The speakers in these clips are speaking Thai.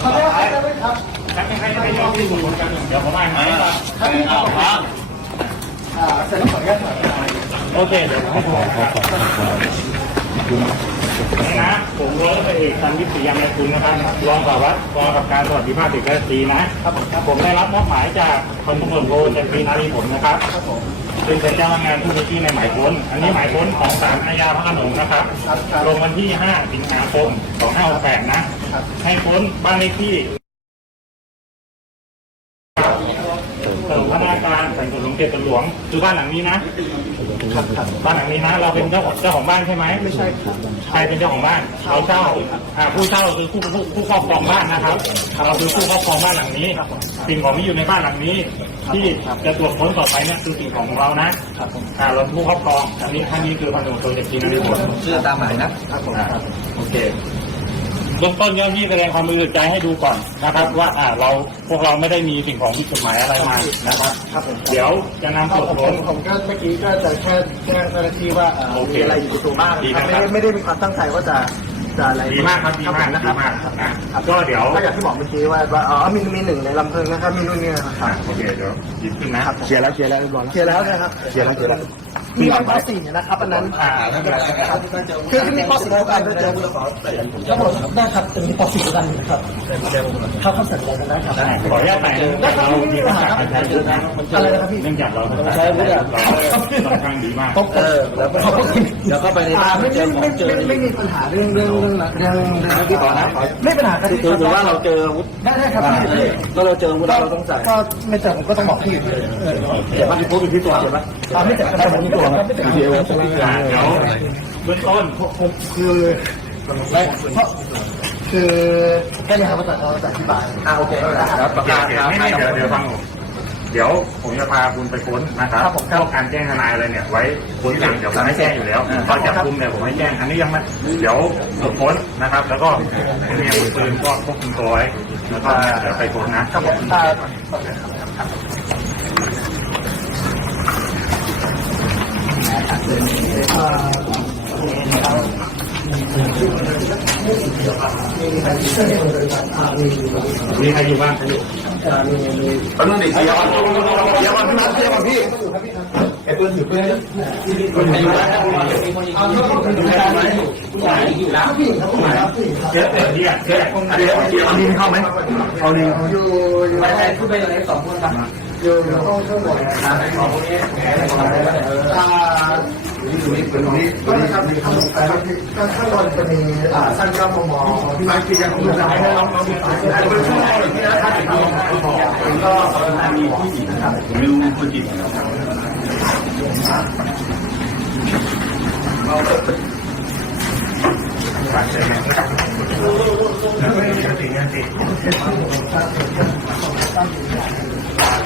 ขอโทษครับครับถ้าไม่ให้ไม่ยอมที่สุดกันเดี๋ยวผมให้ให้ครับครับพี่ครับอ่าเสร็จแล้วขออนุญาตถ่ายโอเคเดี๋ยวผมขอครับนี่ นะผมร้อยเอกสันวิทยามคุณนะครับรองสารวัตรกองกับการสวัสดิภาพเด็กและสตรีนะครับผมครับผมได้รับมอบหมายจากพลตำรวจโทจักรีนารีผลนะครับครับผมซึ่งเป็นเจ้าพนักงานผู้มีที่ในหมายค้น อันนี้หมายค้นของศาลอาญาพระโขนงนะครับ ลงวันที่ 5 สิงหาคม 2568 นะ ให้ค้นบ้านเลขที่เติมพนักงานแต่งตัวหลวง เกตหลวงคือบ้านหลังนี้นะบ้านหลังนี้นะ เราเป็นเจ้าของเจ้าของบ้านใช่ไหมไม่ใช่ใครเป็นเจ้าของบ้านเราเช่าอ่าผู้เช่าคือผู้ผู้ผู้ครอบครองบ้านนะครับ เราคือผู้ครอบครองบ้านหลังนี้ สิ่งของที่อยู่ในบ้านหลังนี้ ที่จะตรวจค้นต่อไปเนี่ยคือสิ่งของของเรานะอ่าเราผู้ครอบครองอันนี้ท่านนี้คือพันธุ์ตำรวจโทเด็กจริงที่ผลเชื่อตามหมายนะครับผมโอเค เบื้องต้นเจ้าหน้าที่แสดงความบริสุทธิ์ใจให้ดูก่อนนะครับ ว่าอ่าเราพวกเราไม่ได้มีสิ่งของผิดกฎหมายอะไรมานะครับ ครับผมเดี๋ยวจะนำผตรวจมค้น ผมก็เมื่อกี้ก็จะแค่แจ้งเจ้าหน้าที่ว่าเอ่อโอเคมีอะไรอยู่ในตัวบ้านดีครับนะครับไม่ได้ไม่ได้มีความตั้งใจว่าจะจะอะไรดีมากครับดีมากนะดีครับมากนะก็เดี๋ยวก็อย่างที่บอกเมื่อกี้ว่าว่าอ๋อมีมีหนึ่งในลำเพลิงนะครับมีนู่นนี่นะครับอะโอเคเดี๋ยวหยิบขึ้นนะ เคลียร์แล้วเคลียร์แล้วเรียบร้อยเคลียร์แล้วนะครับ เคลียร์แล้วเคลียร์แล้ว มีข้อสี่นะครับอันนั้นอ่าไม่เป็นไรครับคือที่มีข้อสี่แล้วกันจะเจอครับผมได้ครับจะมีข้อสี่แล้วกันนะครับเข้าคำสั่งอะไรกันนะครับได้ขออนุญาตไปนะเรามีทักษะการใช้วุฒินะอะไรนะครับพี่เนื่องจากเราใช้วุฒิเราค่อนข้างดีมากเออแล้วก็เดี๋ยวเข้าไปในอ่าบ้านไม่เจไม่อของไม่เจอไม่ไม่มีปัญหาเรื่องเรื่องเรื่องเรื่องเรื่องที่ต่อนะไม่ปัญหาคดีถือถือว่าเราเจออาวุธได้ได้ครับก็เราเจออาวุธแล้วเราต้องจ่ายก็ไม่เจอผมก็ต้องบอกพี่อยู่ดีเดี๋ยวมันจะพูดอยู่ที่ตัวเห็นไหมตอนไม่เจอก็ต้องบอกที่ตัวครับไม่เจอเดี๋ยวอ่าเดี๋ยวเบื้องต้นคือไม่เพราะคือแค่นี้ครับภาษาเราจะอธิบายอ่าโอเคครับประเดี๋ยวกาศเดี๋คยวรับไม่ไม่เดี๋ยวเดี๋ยวฟังผมเดี๋ยวผมจะพาคุณไปค้นนะครับพวกการแจ้งทนายอะไรเนี่ยไว้ค้นหลังเดี๋ยวผมไม่แจ้งอยู่แล้วตอนจับกุมเนี่ยผมไม่แจ้งอันนี้ยังไม่เดี๋ยวตรวจค้นนะครับ แล้วก็มีอาวุธปืนก็ควบคุมตัวไว้แล้วก็เดี๋ยวไปค้นนะครับผมอ่า มีใครอยู่บ้างตอนนั้นเด็กเดียวเดียวพี่นัทเดียวพี่ไอ้ปืนถือปืนปืนอยู่แล้วอยู่แล้วไหมอยู่แล้วผู้หญิงครับผู้หญิงครับผู้หญิงครับเจ๊เปิดเรียกเจ๊เดี๋ยวเดี๋ยวนี่เข้าไหมเอานี่อยู่อยู่ไปไปขึ้นไปเลยสองคนครับ อยู่อยู่ห้องเครื่องบดอ่าตรงนี้เป็นตรงนี้ก็นะครับมีข้างบนข้างบนจะมีอ่าสั้นยอดมอที่ไม้กินกันผมจะให้น้องน้องมีสายที่ได้เป็นช่วงที่นะครับก็มีผู้หญิงนะครับผมไม่รู้คนจีบไม่ใช่เดี๋ยวต้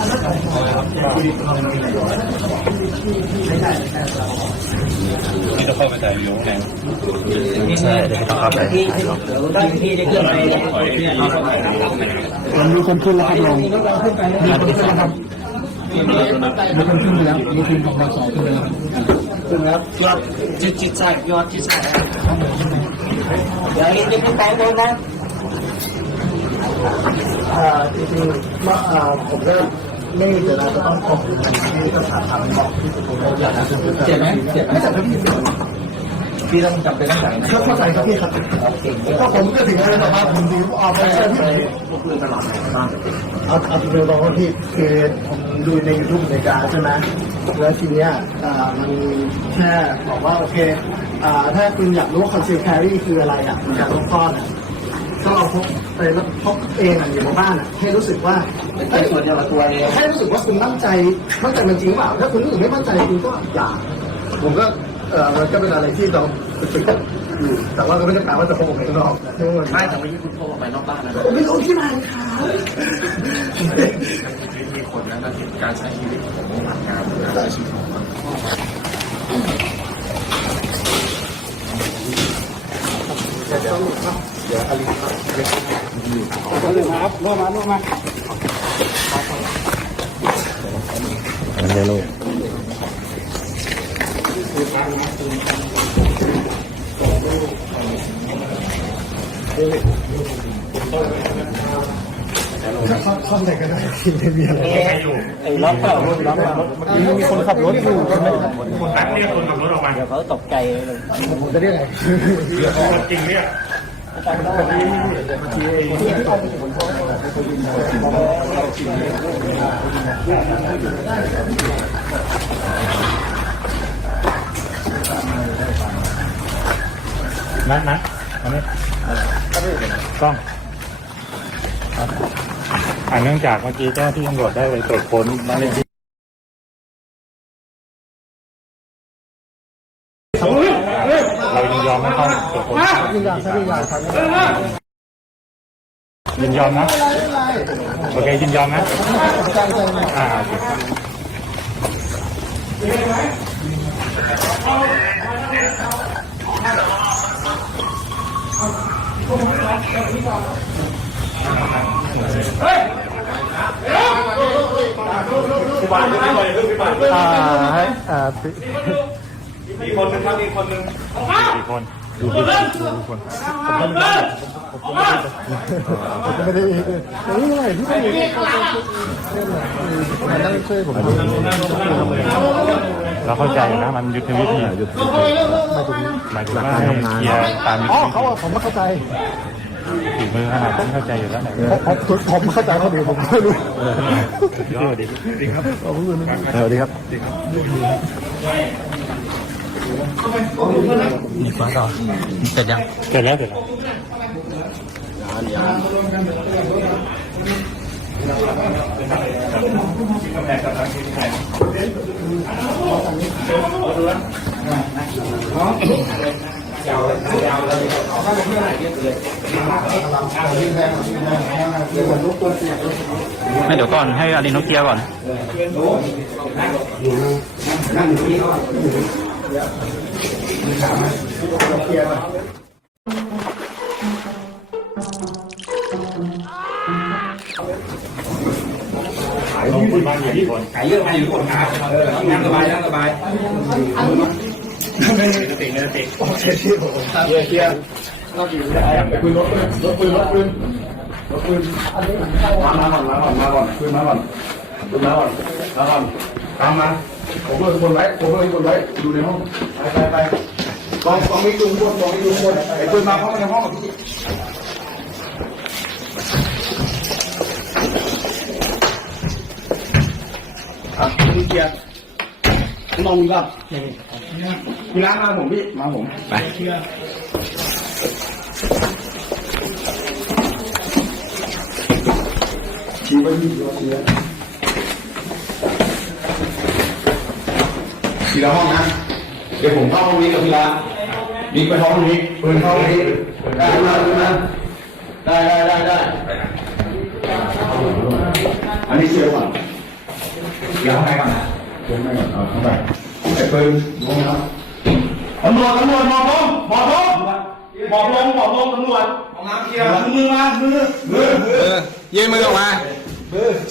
องเข้าไปที่ที่ได้ขึ้นไปมันมีคนขึ้นแล้วครับลงมีคนขึ้นแล้วครับมีคนขึ้นแล้วมีทีมของเราสองขึ้นแล้วขึ้นแล้วยอดจิตจิตใจยอดจิตใจเดี๋ยวนี้จะขึ้นไปบนนะอ่า จริงๆเมื่ออ่าผมก็ไม่มีเวลาจะต้องขอบคุณที่สถาบันบอกที่ผมอยากจะเจ็บไหมเจ็บไหมเจ็บไหมพี่พี่ต้องจำเป็นต้องใส่นะเข้าใจครับพี่ครับก็ผมก็ถึงแล้วนะครับผมดูออกไปเชื่อที่ไหนพวกปืนตลอดบ้างเอาเอาตัวบอกว่าพี่คือผมดูในยูทูบในการใช่ไหมแล้วทีเนี้ยมันแค่บอกว่าโอเคอ่าถ้าคุณอยากรู้ว่า conceal carry คืออะไรอะอยากรู้ข้อน่ะ ก็เราพกไปพกเองอยู่บ้านอะให้รู้สึกว่าเป็นส่วนเดียวตัวเองให้รู้สึกว่าคุณมั่นใจมั่นใจมันจริงเปล่าถ้าคุณรู้สึกไม่มั่นใจคุณก็อย่าผมก็เออมันก็เป็นอะไรที่เราฝึกอยู่แต่ว่าก็ไม่ได้แปลว่าจะพกออกไปข้างนอกไม่แต่ว่ายี่คุณโทรออกไปนอกบ้านนะผมไม่รู้ที่ไหนครับมีคนนั้นการใช้ชีวิตของผมผ่านการใช้ชีวิตของผม เดี๋ยวอะไรครับโลมาโลมามันได้ลูกซ่อมไหนก็ได้ที่ไม่มีอะไรใครอยู่ไอ้ล็อกเปล่ารถล็อกเปล่าเมื่อกี้มีคนขับรถอยู่ใช่ไหมคนตักเรียกคนขับรถออกมาเดี๋ยวเขาตกใจเลยผมจะเรียกไงคนจริงเรียก นัดนัดอันนี้กล้องอ่าเนื่องจากเมื่อกี้เจ้าหน้าที่ตำรวจได้ไปตรวจค้นบ้านเลขที่ ยินยอมให้เข้าตรวจค้นยินยอมครับยินยอมครับยินยอมนะโอเคยินยอมนะใจใจหน่อยอ่าโอเคอ่าให้อ่า สี่คนดูดูดูคนผมจะไม่ได้อีกเฮ้ยอะไรที่ไม่ได้มานั่งช่วยผมดูเราเข้าใจนะมันยุทธวิธียุทธหมายถึงว่าให้เคลียร์ตามยุทธอ๋อวิเขาธีอะผมไม่เข้าใจฝีมือขนาดนั้นเข้าใจอยู่แล้วไหนผมผมผมเข้าใจเขาดีผมไม่รู้ยอดดีดีครับขอบคุณสวัสดีครับ นี่ฟังต่อเสร็จยังเสร็จแล้วเสร็จแล้วไม่เดี๋ยวก่อนให้อาริโนเกียก่อน คุณบ้านอยู่ที่คนขายเยอะมาอยู่คนหาเออนั่งสบายนั่งสบายไม่สติไม่สติโอเคที่ผมเยอะเชียร์ไปคุยรถรถปืนรถปืนรถปืนมามาก่อนมาก่อนมาก่อนปืนมาก่อนปืนมาก่อนมาก่อนตามมา ผมเลิกบนไว้ผมเลิกบนไว้ดูในห้องไปไปไปกองกองมีจุงบนกองมีจุงบนไอ้ปืนมาเข้ามาในห้องกับพี่อะคุณเกียร์นอนก่อนคุณล้างมาผมพี่มาผมไปชี้ไว้ที่ตัวเชีย ทีละห้องนะ เดี๋ยวผมเข้าห้องนี้กับพี่ละบิ๊กไปห้องนี้ปืนเข้าห้องนี้ได้มาได้มาได้ได้ได้ได้อันนี้เชียร์ก่อนเดี๋ยวห้องไหนก่อนเดี๋ยวห้องไหนก่อนเอาเข้าไปไอ้ปืนลงนะตำรวจตำรวจหมอบลงหมอบลงหมอบลงหมอบลงตำรวจห้องน้ำเคลียร์มือมามือมือมือยื่นมือออกมา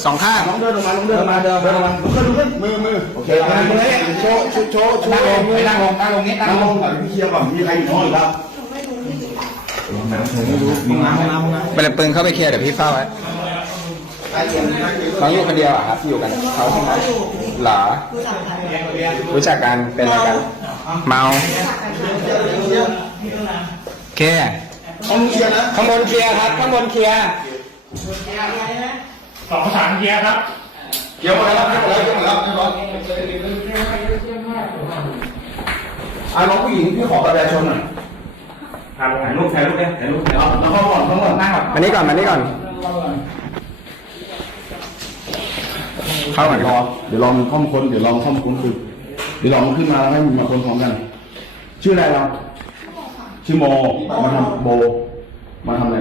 สองข้างน้องเดินออกมาน้องเดินออกมาเดินออกมาลุกขึ้นลุกขึ้นมือมือโอเคนั่งลงโชว์โชว์โชว์นั่งลงนั่งลงนั่งลงนี้นั่งลงก่อนพี่เคลียร์ก่อนมีใครอยู่ห้องหรือเปล่ามึงน้ำมึงน้ำมึงน้ำไปเลยปืนเข้าไปเคลียร์เดี๋ยวพี่เฝ้าไว้เขาอยู่คนเดียวอะครับอยู่กันเขาใช่ไหมหรอรู้จักกันเป็นอะไรกันเมาโอเคห้องเคลียร์นะข้างบนเคลียร์ครับข้างบนเคลียร์ สองสามเกียร์ครับเคลียร์หมดแล้วเคลียร์หมดแล้วเคลียร์หมดแล้วอ่าน้องผู้หญิงพี่ขอประชาชนหน่อยถ่ายถ่ายรูปถ่ายรูปเลยถ่ายรูปเดี๋ยวเอาเข้าก่อนเข้าก่อนนั่งก่อนมานี่ก่อนมานี่ก่อน เข้าก่อนรอเดี๋ยวลองข้อมค้นเดี๋ยวลองข้อมค้นคือเดี๋ยวลองมันขึ้นมาแล้วให้มึงมาค้นพร้อมกัน ชื่ออะไรเราชื่อโมมาทำโบ มาทำอะไร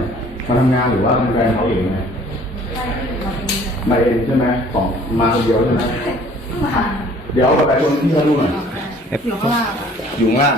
มาทำงานหรือว่าเป็นแฟนเขาเองไง มาเองใช่ไหมของมาคนเดียวใช่ไหมเดี๋ยวเอาประชาชนที่เขาดูหน่อยอยู่ข้างล่างอยู่ข้างล่าง